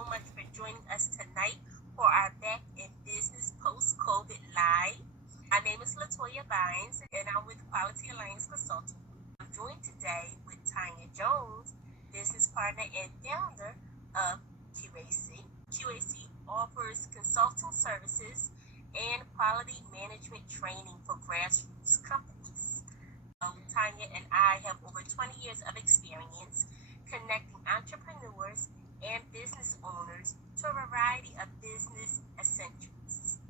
so much for joining us tonight for our Back in Business Post COVID Live. My name is Latoya Bynes, and I'm with Quality Alliance Consulting. I'm joined today with Tanya Jones, business partner and founder of QAC. QAC offers consulting services and quality management training for grassroots companies. Tanya and I have over 20 years of experience connecting entrepreneurs and business owners to a variety of business essentials.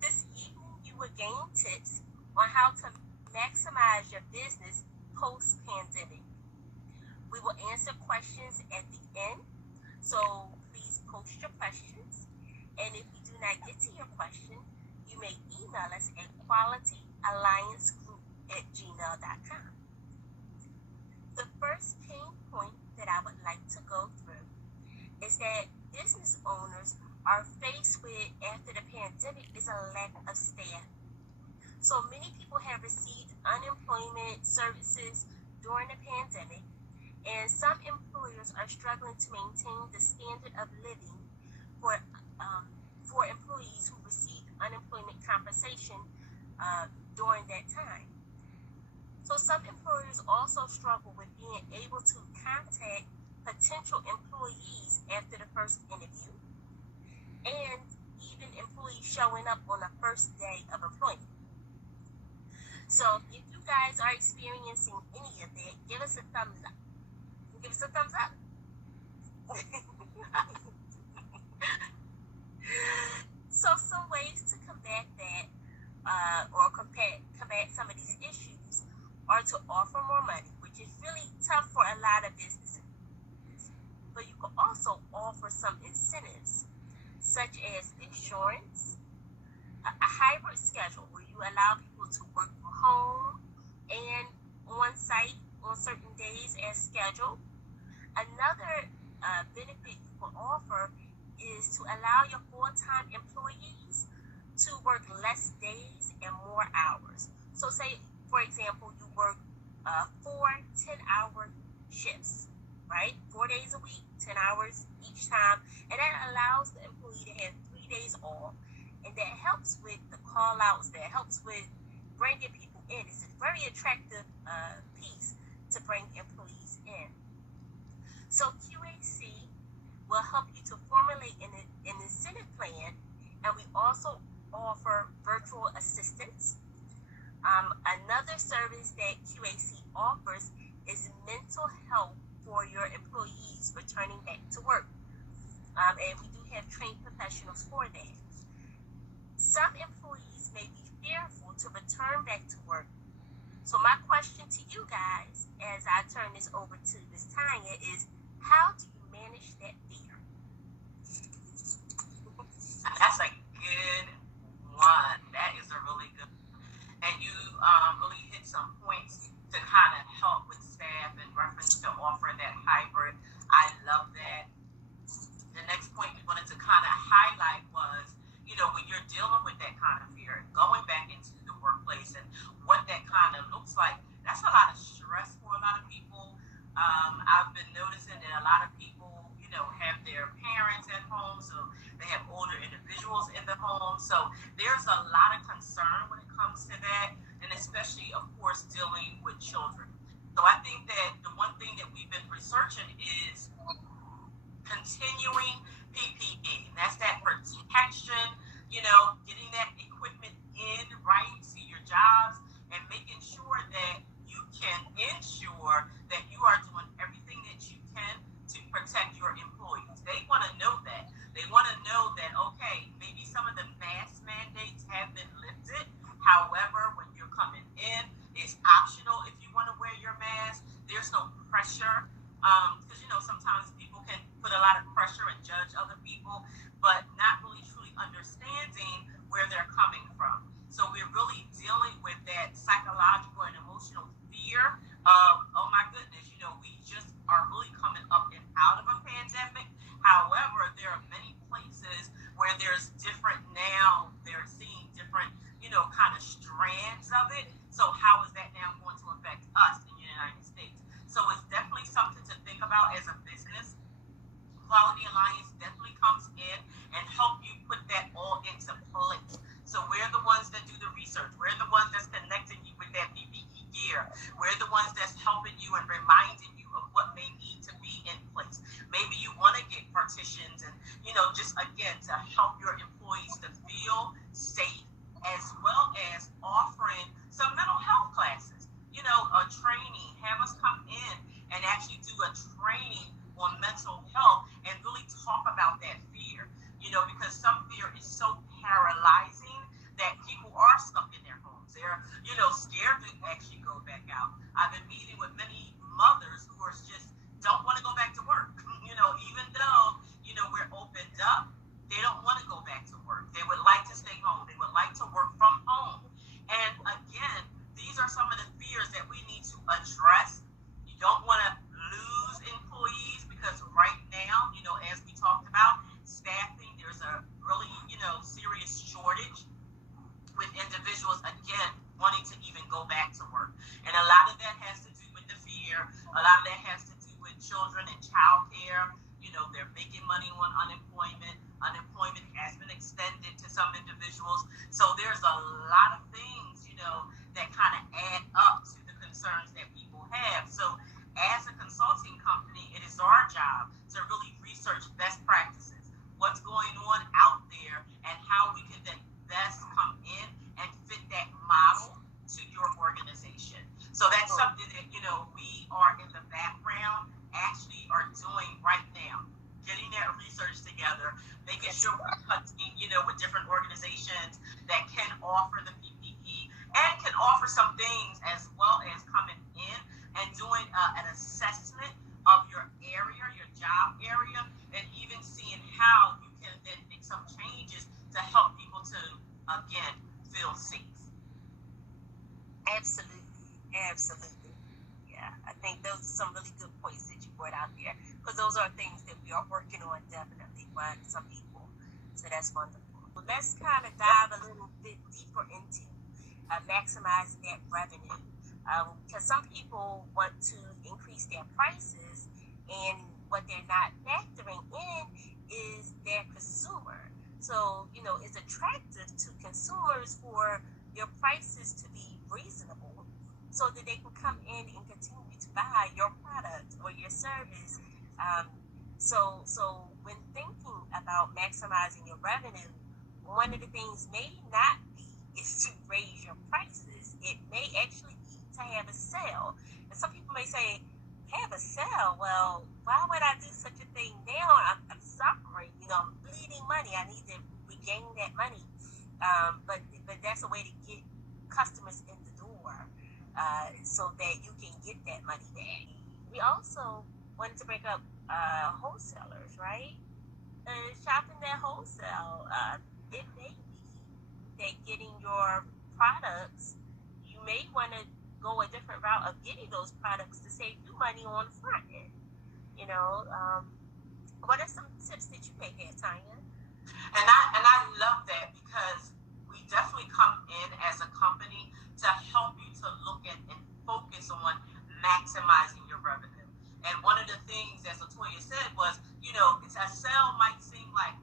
This evening, you will gain tips on how to maximize your business post pandemic. We will answer questions at the end, so please post your questions. And if we do not get to your question, you may email us at qualityalliancegroup@gmail.com. The first pain point that I would like to go through is that business owners are faced with after the pandemic is a lack of staff. So many people have received unemployment services during the pandemic, and some employers are struggling to maintain the standard of living for employees who received unemployment compensation during that time. So some employers also struggle with being able to contact potential employees after the first interview, and even employees showing up on the first day of employment. So if you guys are experiencing any of that, give us a thumbs up. Give us a thumbs up. So some ways to combat that or combat some of these issues are to offer more money, which is really tough for a lot of businesses. But you can also offer some incentives, such as insurance, a hybrid schedule where you allow people to work from home and on site on certain days as scheduled. Another benefit you can offer is to allow your full-time employees to work less days and more hours. So say, for example, you work 4 10-hour shifts, right? 4 days a week, 10 hours each time. And that allows the employee to have 3 days off. And that helps with the call-outs, that helps with bringing people in. It's a very attractive piece to bring employees in. So QAC will help you to formulate an incentive plan, and we also offer virtual assistants. Another service that QAC offers is mental health for your employees returning back to work. And we do have trained professionals for that. Some employees may be fearful to return back to work. So my question to you guys, as I turn this over to Ms. Tanya, is how do you manage that fear? That's a good one. That is a really good one. And you really hit some points to kind of help with staff in reference to offering that hybrid. I love that. The next point we wanted to kind of highlight was, when you're dealing with that kind of fear, going back into the workplace and what that kind of looks like, that's a lot of stress for a lot of people. I've been noticing that a lot of people, have their parents at home, so they have older individuals in the home. So there's a lot of concern when it comes to that, and especially, of course, dealing with children. So I think that the one thing that we've been researching is continuing PPE. And that's that protection, getting that equipment in right to your jobs and making sure that you can ensure that you are doing everything that you can to protect your employees. They want to know that. They want to know that, okay, maybe some of the mask mandates have been lifted. However, when you're coming in, it's optional if you want to wear your mask. There's no pressure because, sometimes people can put a lot of pressure and judge other people, but not really truly understanding where they're coming from. So we're really dealing with that psychological and emotional fear of, oh my goodness, we just are really coming up and out of a pandemic. However, there are many places where there's different now, they're seeing different, kind of strands of it. So how is that now going to affect us in the United States? So it's definitely something to think about as a business. Alliance definitely comes in and help you put that all into place. So we're the ones that do the research. We're the ones that's connecting you with that PPE gear. We're the ones that's helping you and reminding you of what may need to be in place. Maybe you want to get partitions and, just again, to help your employees to feel safe, as well as offering some mental health classes, a training, have us come in and actually do a training on mental health and really talk about that fear, because some fear is so paralyzing that people are stuck in their homes. They're, scared to actually go back out. I've been meeting with many mothers who are just don't want to go back to work, even though, we're opened up, they don't want to go back to work. They would like to stay home. They would like to work from home. And again, these are some of the fears that we need to address. You don't want to lose employees because right now, as we talked about, staffing, there's a really, serious shortage with individuals, again, wanting to even go back to work. And a lot of that has to do with the fear. A lot of that has to do with children and child care. They're making money on unemployment. Unemployment has been extended to some individuals. So there's a lot of things, that kind of add up to the concerns that people have. So as a consulting company, it is our job to really research best practices, what's going on out there, and how we can then best come in and fit that model to your organization. So that's something that, we are in the background actually are doing right now, getting that research together, making sure we're connecting, with different organizations that can offer the PPE and can offer some things, as well as coming in and doing an assessment of your area, your job area, and even seeing how you can then make some changes to help people to, again, feel safe. Absolutely. Yeah, I think those are some really good points that you brought out there, because those are things that we are working on definitely with some people. So that's wonderful. Well, let's kind of dive a little bit deeper into maximizing that revenue, because some people want to increase their prices, and what they're not factoring in is their consumer. So, it's attractive to consumers for your prices to be reasonable, so that they can come in and continue to buy your product or your service. So when thinking about maximizing your revenue, one of the things may not be is to raise your prices. It may actually be to have a sale. And some people may say, have a sale? Well, why would I do such a thing now? I'm suffering. I'm bleeding money. I need to regain that money. But that's a way to get customers in the door, so that you can get that money back. We also wanted to bring up wholesalers, right? Shopping at wholesale. It may be that getting your products, you may want to go a different route of getting those products to save you money on the front end. What are some tips that you may have, Tanya? And I love that, because we definitely come in as a company to help you to look at and focus on maximizing your revenue. And one of the things, as Latoya said, was, it's a sale might seem like,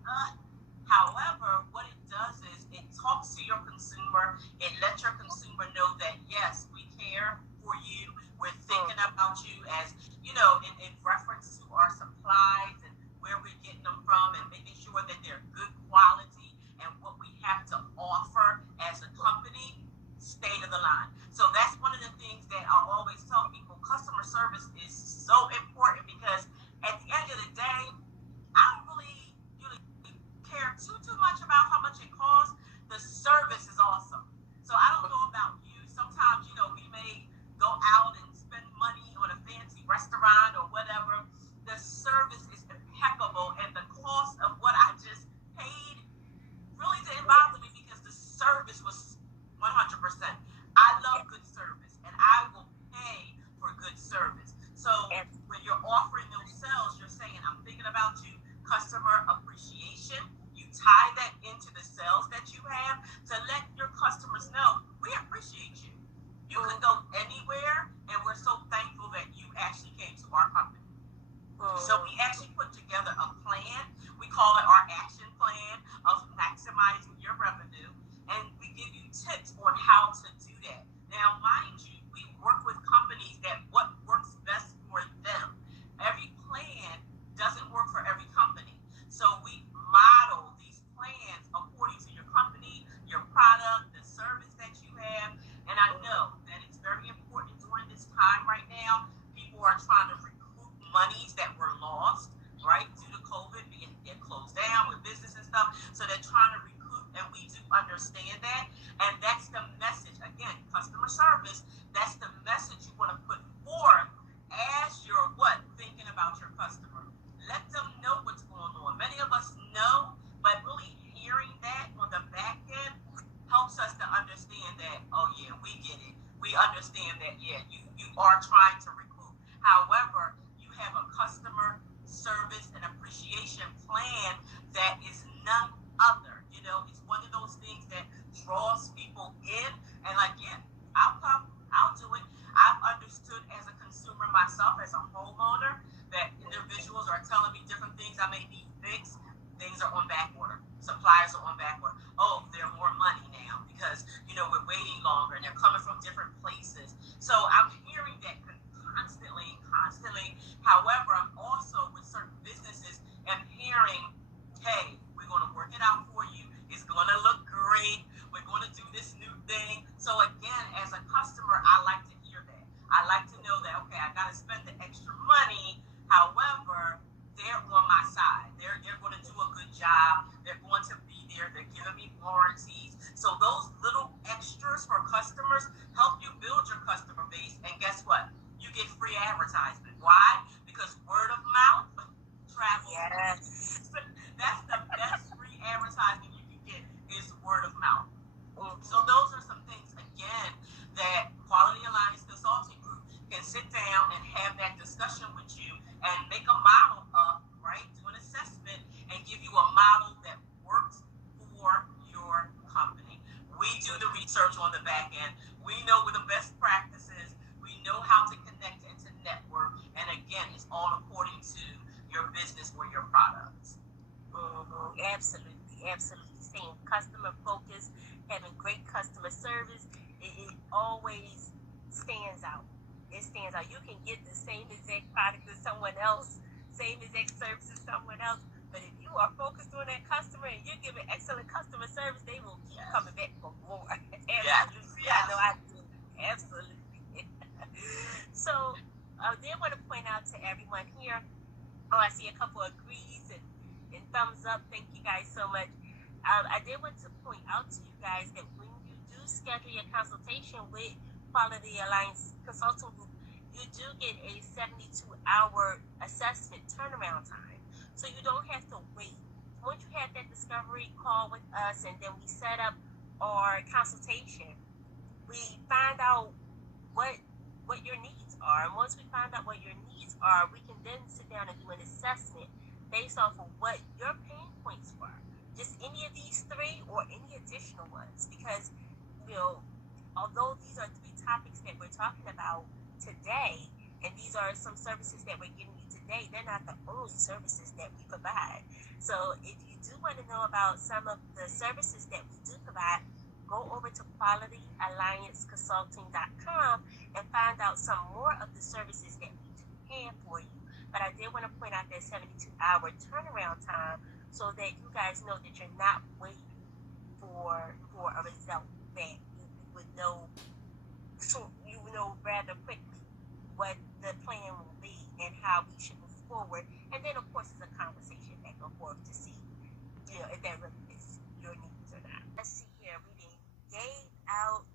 however, what it does is it talks to your consumer. It lets your consumer know that, yes, we care for you. We're thinking about you, as, in reference to our supplies and where we're getting them from, and making sure that they're good quality, and what we have to offer as a company, state of the line. So that's one of the things that I always tell people. Customer service is so important, because at the end of the day, I don't really care too much about how much it costs. The service is awesome. So I don't know about you. Sometimes, we may go out and spend money on a fancy restaurant or whatever. The service is impeccable, and the cost of what I just paid really didn't bother me, because the service was 100%. I love good service, and I will pay for good service. So when you're offering those sales, you're saying, I'm thinking about you, customer appreciation. You tie that into the sales that you have to let your customers know, we appreciate you. You can go anywhere, and we're so thankful that you actually came to our company. So we actually put together a plan appreciation plan that is none other. You know, it's one of those things that draws people in and like, yeah, I'll come, I'll do it. I've understood as a consumer myself, as a homeowner, that individuals are telling me different things I may need fixed. Things are on back order. Suppliers are on back order. Oh, they're more money now because, you know, we're waiting longer and they're coming from different places. So I'm hearing that constantly, constantly. However, I'm also with certain businesses and hearing, hey, we're going to work it out for you. It's going to look great. We're going to do this new thing. So again, as a customer, I like to hear that. I like to know that, okay, I got to spend the extra money. However, they're on my side. They're going to do a good job. They're going to be there. They're giving me warranties. So those little extras for customers help you build your customer base. And guess what? You get free advertisement. Why? Because word of mouth travels. Yes. That's the best free advertisement you can get is word of mouth. So those are some things, again, that Quality Alliance Consulting Group can sit down and have that discussion with you and make a model up, right? Do an assessment and give you a model that works for your company. We do the research on the back end. We know what the best practices. We know how to connect and to network. And again, it's all according to your business or your products. Absolutely, absolutely. Staying customer focused, having great customer service, it always stands out. It stands out. You can get the same exact product as someone else, same exact service as someone else, but if you are focused on that customer and you're giving excellent customer service, they will keep coming back for more. Absolutely. Yes. I know I do. Absolutely. So I did want to point out to everyone here. Oh, I see a couple of agrees and thumbs up. Thank you guys so much. I did want to point out to you guys that when you do schedule your consultation with Quality Alliance Consulting Group, you do get a 72-hour assessment turnaround time. So you don't have to wait. Once you have that discovery call with us and then we set up our consultation, we find out what your needs are. And once we find out what your needs are, we can then sit down and do an assessment based off of what your pain points were. Just any of these three or any additional ones. Because, you know, although these are three topics that we're talking about today, and these are some services that we're giving you today, they're not the only services that we provide. So if you do want to know about some of the services that we do provide, go over to qualityallianceconsulting.com and find out some more of the services that we do have for you. But I did want to point out that 72-hour turnaround time so that you guys know that you're not waiting for a result that you would know rather quickly what the plan will be and how we should move forward. And then of course it's a conversation back and forth to see, you know, if that really is your needs or not. Let's see here. We gave out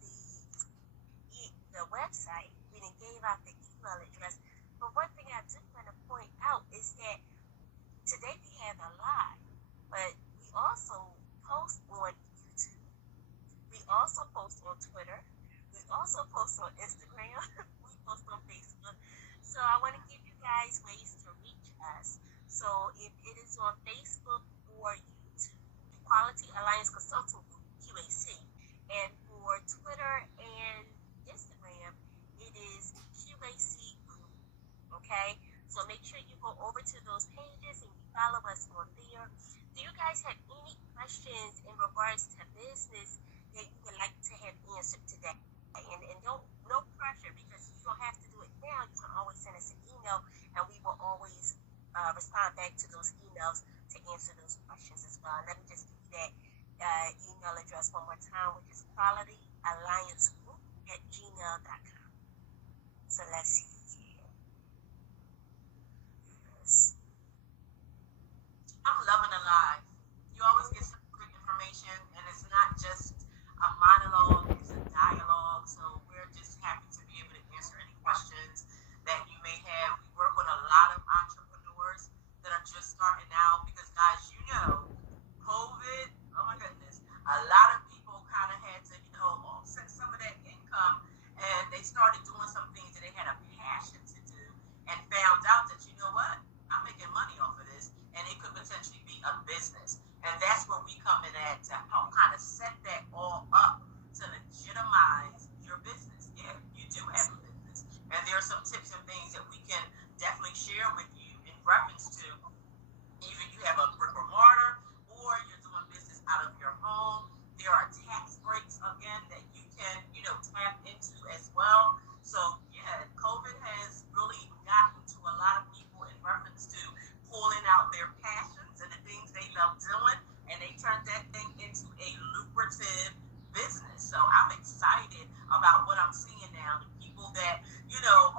the website. We gave out the email address. But one thing I do want to point out is that today we have a live, but we also post on YouTube. We also post on Twitter. We also post on Instagram. We post on Facebook. So I want to give you guys ways to reach us. So if it is on Facebook or YouTube, Quality Alliance Consulting Group, QAC. And for Twitter and Instagram, it is QAC Group. Okay? So make sure you go over to those pages and you follow us on there. Do you guys have any questions in regards to business that you would like to have answered today? And no pressure, because you don't have to do it now. You can always send us an email and we will always respond back to those emails to answer those questions as well. And let me just give you that email address one more time, which is qualityalliancegroup@gmail.com. So let's see here. Yes. I'm loving the live. You always get some great information, and it's not just a monologue, it's a dialogue. So we're just happy to be able to answer any questions that you may have. We work with a lot of entrepreneurs that are just starting out because, guys, you know, COVID, oh my goodness, a lot of people kind of had to, you know, offset some of that income, and they started doing some things that they had a passion to do and found out that, you know what, I'm making money off of this, and pulling out their passions and the things they love doing, and they turn that thing into a lucrative business. So I'm excited about what I'm seeing now. The people that,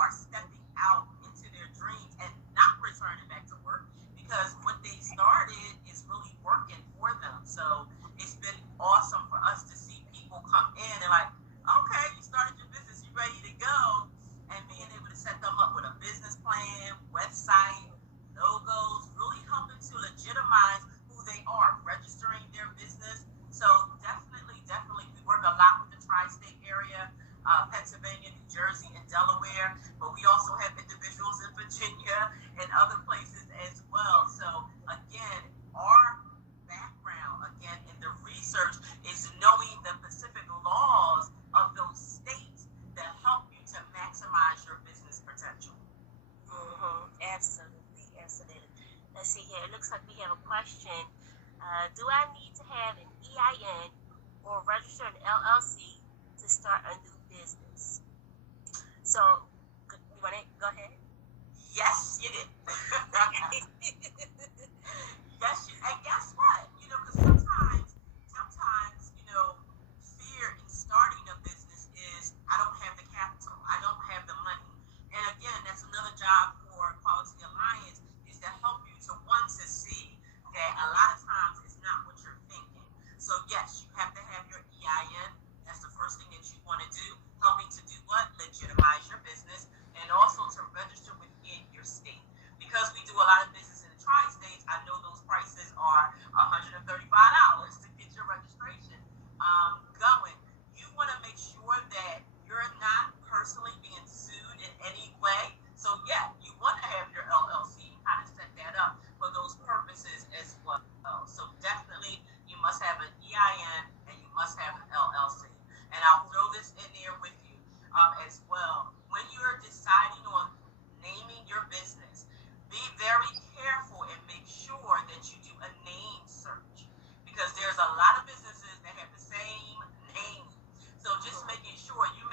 are stepping out into their dreams and not returning back to work because what they started is really working for them. So it's been awesome for us to see people come in and like, okay, you started your business, you ready to go, and being able to set them up with a business plan, website, logos, really helping to legitimize who they are, registering their business. So definitely, we work a lot with the tri-state area, Pennsylvania, New Jersey, and Delaware, but we also have individuals in Virginia and other places as well. So again, our background, again, in the research is knowing the specific laws of those states that help you to maximize your business potential. Absolutely. Let's see here. It looks like we have a question. Do I need to have an EIN or register an LLC to start a new business? So, you want to go ahead? Yes, you did. Yes, and guess what? Because sometimes, fear in starting a business is I don't have the capital, I don't have the money. And again, that's another job for Quality Alliance is to help you to want to see that a lot of times it's not what you're thinking. So yes, you have to have your EIN. That's the first thing that you want to do. Helping to do what? Legitimize your business and also to register within your state. Because we do a lot of business in the tri-states, I know those prices are $135 to get your registration going. You want to make sure that you're not personally being sued in any way. So yeah, you want to have your LLC, kind of set that up for those purposes as well. So definitely you must have an EIN and you must have an LLC. And I'll throw this in there with you as well. When you're deciding on naming your business, be very careful and make sure that you do a name search because there's a lot of businesses that have the same name. So just making sure you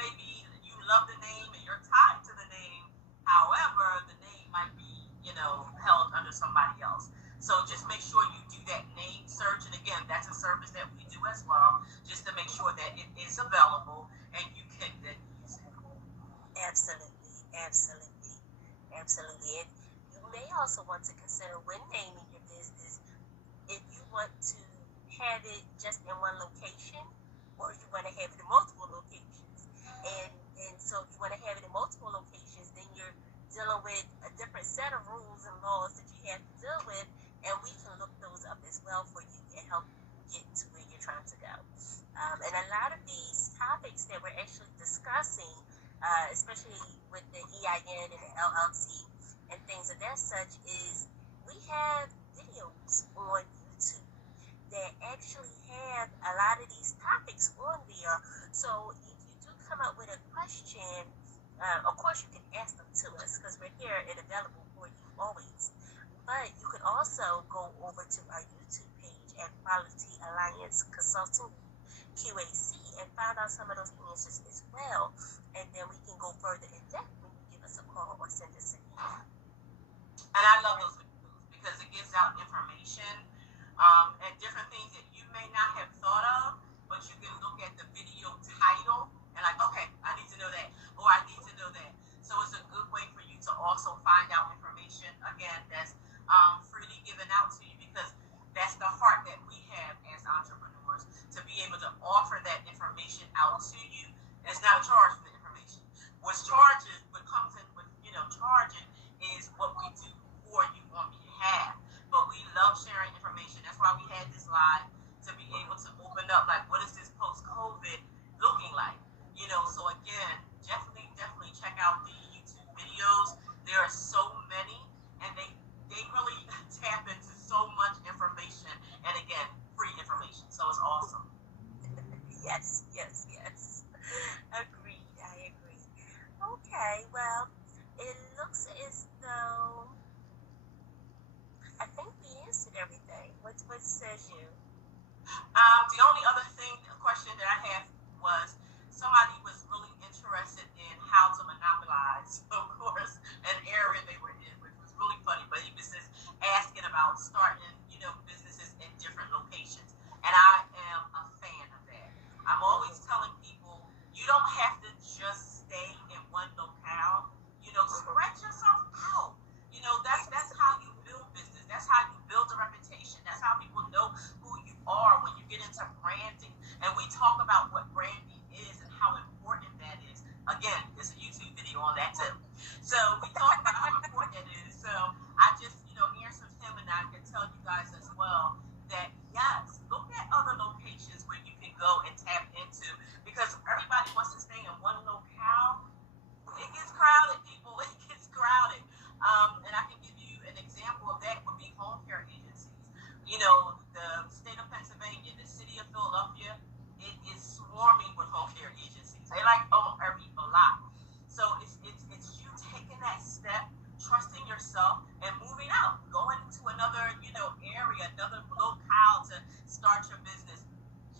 love the name and you're tied to the name. However, the name might be, held under somebody else. So just make sure you do that name search. And again, that's a service that we do as well, just to make sure that it is available and you can then use it. Absolutely. And you may also want to consider when naming your business if you want to have it just in one location or you want to have it in multiple locations. And so if you want to have it in multiple locations, then you're dealing with a different set of rules and laws that you have to deal with, and we can look those up as well for you and help you get to where you're trying to go. And a lot of these topics that we're actually discussing, especially with the EIN and the LLC and things of that such, is we have videos on YouTube that actually have a lot of these topics on there. So if you do come up with a question, of course you can ask them to us because we're here and available for you always. But you can also go over to our YouTube page at Quality Alliance Consulting QAC and find out some of those answers as well. And then we can go further in depth when you give us a call or send us an email. And I love those videos because it gives out information and different things that you may not have thought of, but you can look at the video title and like, okay, I need to know that, or I need to know that. So it's a good way for you to also find out information, again, that's freely given out to you because that's the heart that we have as entrepreneurs, to be able to offer that information out to you. And it's not a charge for the information. What's charges, what comes in with, charging is what we do for you on behalf. But we love sharing information. That's why we had this live, to be able to open up, like, what is this post-COVID looking like? So again, definitely check out the YouTube videos. There are so many, and they really tap into so much information, and again, free information. So it's awesome. Yes. Agreed. I agree. Okay, well, it looks as though I think we answered everything. What says you? The only other question that I have was somebody was really interested in how to monopolize, of course, an area they were in, which was really funny, but he was just asking about starting, businesses in different locations. And I am a fan of that. I'm always telling people you don't have to just stay in one locale. Spread yourself out. That's how you build business. That's how you build a reputation. That's how people know who you are when you get into branding. And we talk about what branding is and how important that is. Again, there's a YouTube video on that too. So we talk about how important it is. So I just, answered him, and I can tell you guys as well that yes, look at other locations where you can go and tap into, because everybody wants to stay in one locale. It gets crowded, people. It gets crowded. And I can give you an example of that would be home care agencies. The state of Pennsylvania, the city of Philadelphia, it is swarming with home care agencies. They like own every block. So it's you taking that step, trusting yourself, and moving out, going to another area, another locale to start your business.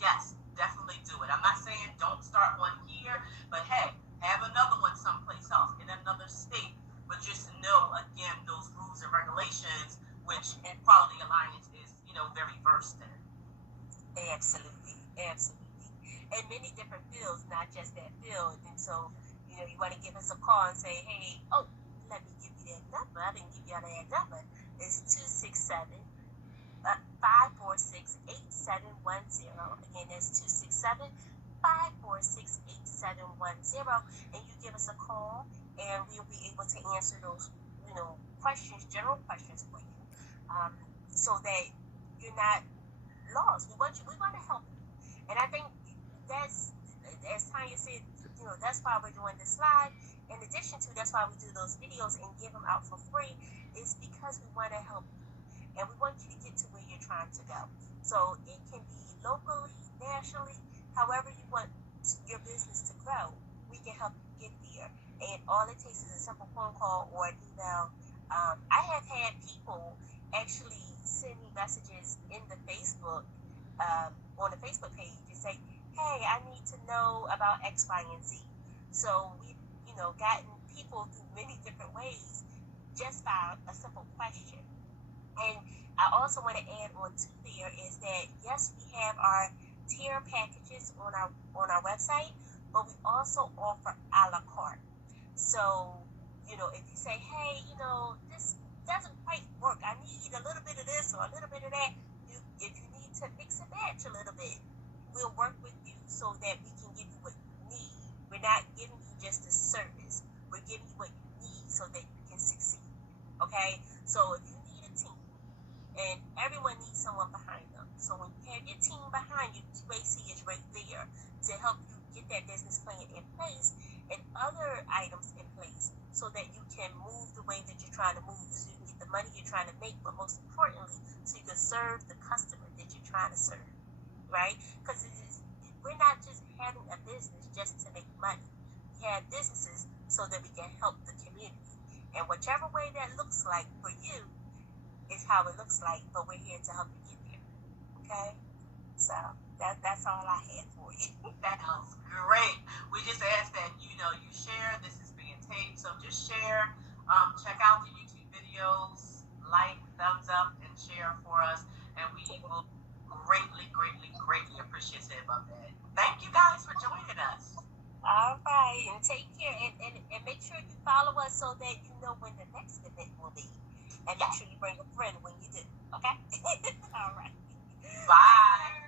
Yes, definitely do it. I'm not saying don't start one here, but hey, have another one someplace else in another state. But just know again those rules and regulations, which Quality Alliance is very versed in. Absolutely, absolutely. And many different fields, not just that field. And so, you want to give us a call and say, hey, oh, let me give you that number. I didn't give you that number. It's 267 546 8710. Again, that's 267 546 8710. And you give us a call, and we'll be able to answer those, questions, general questions for you, so that you're not lost. We want to help you. And I think that's, as Tanya said, that's why we're doing this live. In addition to, that's why we do those videos and give them out for free, is because we want to help you. And we want you to get to where you're trying to go. So it can be locally, nationally, however you want your business to grow, we can help you get there. And all it takes is a simple phone call or an email. I have had people actually send me messages in the Facebook, on the Facebook page, and say, hey, I need to know about X, Y, and Z. So we've, gotten people through many different ways just by a simple question. And I also want to add on to there is that, yes, we have our tier packages on our website, but we also offer a la carte. So, if you say, hey, this doesn't quite work, I need a little bit of this or a little bit of that, if you need to mix and match a little bit, we'll work with you so that we can give you what you need. We're not giving you just a service. We're giving you what you need so that you can succeed. Okay? So if you need a team, and everyone needs someone behind them. So when you have your team behind you, QAC is right there to help you get that business plan in place and other items in place so that you can move the way that you're trying to move, so you can get the money you're trying to make, but most importantly, so you can serve the customer that you're trying to serve, right? Because we're not just having a business just to make money. We have businesses so that we can help the community. And whichever way that looks like for you is how it looks like, but we're here to help you get there. Okay? So that's all I had for you. That was great. We just ask that you share. This is being taped, so just share. Check out the YouTube videos, like, thumbs up, and share for us, and we will greatly, greatly, greatly appreciative of that. Thank you guys for joining us. All right, and take care, and make sure you follow us so that you know when the next event will be, and make sure you bring a friend when you do. Okay? All right. Bye.